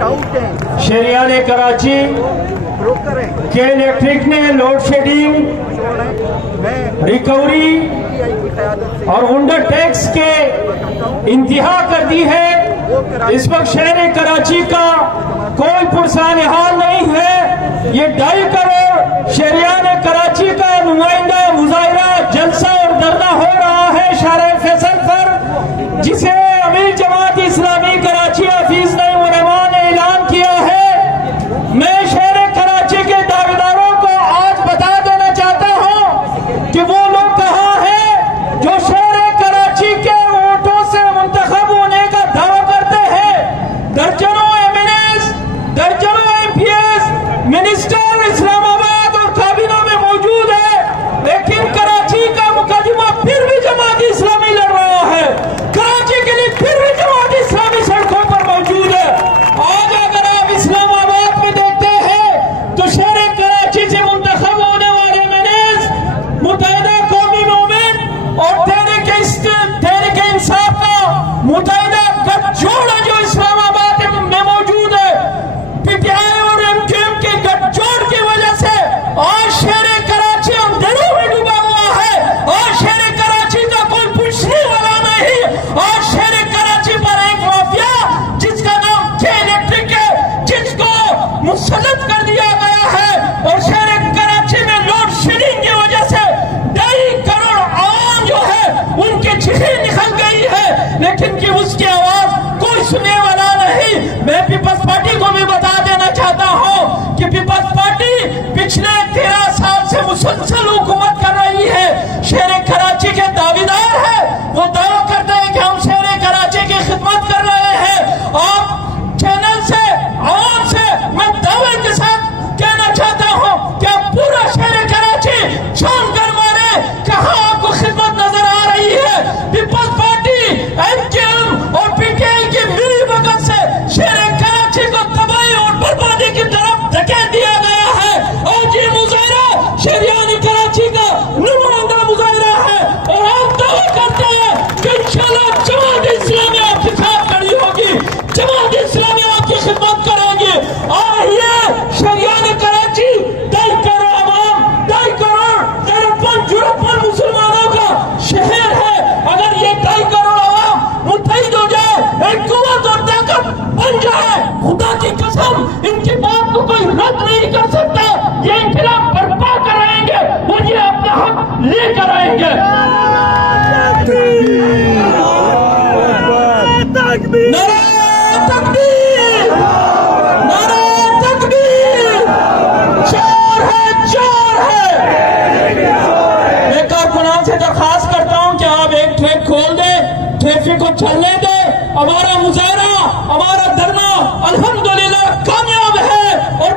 شہریان کراچی کے الیکٹرک نے load shedding, recovery اور انڈر ٹیکس کے انتہا کر دی ہے۔ اس وقت شہر کراچی کا کوئی پرسان حال نہیں ہے۔ یہ 2.5 کروڑ شہریان کراچی کا نمائندہ مظاہرہ، جلسہ اور دھرنا ہو رہا ہے شارع فیصل پر، جسے امیر جماعت اسلامی کراچی حفیظ نعیم الرحمان نے اعلان کیا ہے۔ میں شہر کراچی کے دعویداروں کو آج بتا دینا چاہتا ہوں کہ وہ لوگ کہاں ہیں جو شہر کراچی کے ووٹوں سے منتخب ہونے کا دعویٰ کرتے ہیں۔ درجنوں MNAs، درجنوں MPs، منسٹر اسلام آباد اور کابینہ میں موجود ہے، لیکن کراچی کا مقدمہ پھر بھی جماعت اسلامی لڑ رہا ہے۔ کراچی کے لیے پھر بھی جماعت اسلامی سڑکوں پر موجود ہے۔ آج اگر آپ اسلام آباد میں دیکھتے ہیں تو شہر کراچی سے منتخب ہونے والے MNAs متحدہ قومی مومنٹ اور تحریک انصاف کا متحدہ گٹھ جوڑ ہے جو اسلام آباد میں موجود ہے۔ PTI اور MQM کے گٹھ جوڑ کی وجہ سے آج شہر کراچی اندھیروں میں ڈوبا ہوا ہے۔ آج شہر کراچی کا کوئی پوچھنے والا نہیں۔ آج شہر کراچی پر ایک مافیا جس کا نام کے الیکٹرک ہے، جس کو مسلط کر دیا گیا ہے، اور شہر کراچی میں لوڈ شیڈنگ کی وجہ سے 2.5 کروڑ عوام جو ہے ان کی چیخیں نکل گئی ہے، لیکن کہ اس کی آواز کوئی سننے والا نہیں۔ میں پیپلز پارٹی کو بھی بتا دینا چاہتا ہوں کہ پیپلز پارٹی پچھلے 13 سال سے مسلسل حکومت کر رہی ہے۔ شہر کراچی کے دعویدار ہیں، وہ دعویٰ کرتے ہیں کہ ہم شہر کراچی کی خدمت کر رہے ہیں۔ آپ چینل سے، عوام سے میں دعوے کے ساتھ کہنا چاہتا ہوں کہ آپ پورا شہر کراچی چھان کر مارے، کہاں آپ کو خدمت نظر آ رہی ہے۔ پیپلز پارٹی، MQM اور PTI کی ملی بغل سے شہر کراچی کو تباہی اور بربادی کی طرف دھکیل دیا گیا ہے۔ اور یہ مظاہرہ شہریان کراچی کا نمائندہ مظاہرہ ہے، اور ہم دعویٰ کرتے ہیں کہ انشاءاللہ جماعت اسلامی آپ کے ساتھ کھڑی ہوگی، جماعت اسلامی آپ کی خدمت کرے گی۔ آئیے شہریان کراچی 2.5 کروڑ عوام، 2.5 کروڑ ضرورتمند مسلمانوں کا شہر ہے۔ اگر یہ 2.5 کروڑ عوام متحد ہو جائے، ایک قوت اور طاقت بن جائے، خدا کی قسم ان کی بات کو کوئی رد نہیں کر سکتا۔ یہ انقلاب برپا کرائیں گے، وہ یہ اپنا حق لے کر آئیں گے۔ نعرہ تکبیر! نعرہ تکبیر! چور ہے، چور ہے! میں کارکنان سے درخواست کرتا ہوں کہ آپ ایک ٹریک کھول دیں، ٹریفک کو چلنے دیں۔ ہمارا مظاہرہ، ہمارا دھرنا الحمدللہ کامیاب ہے، اور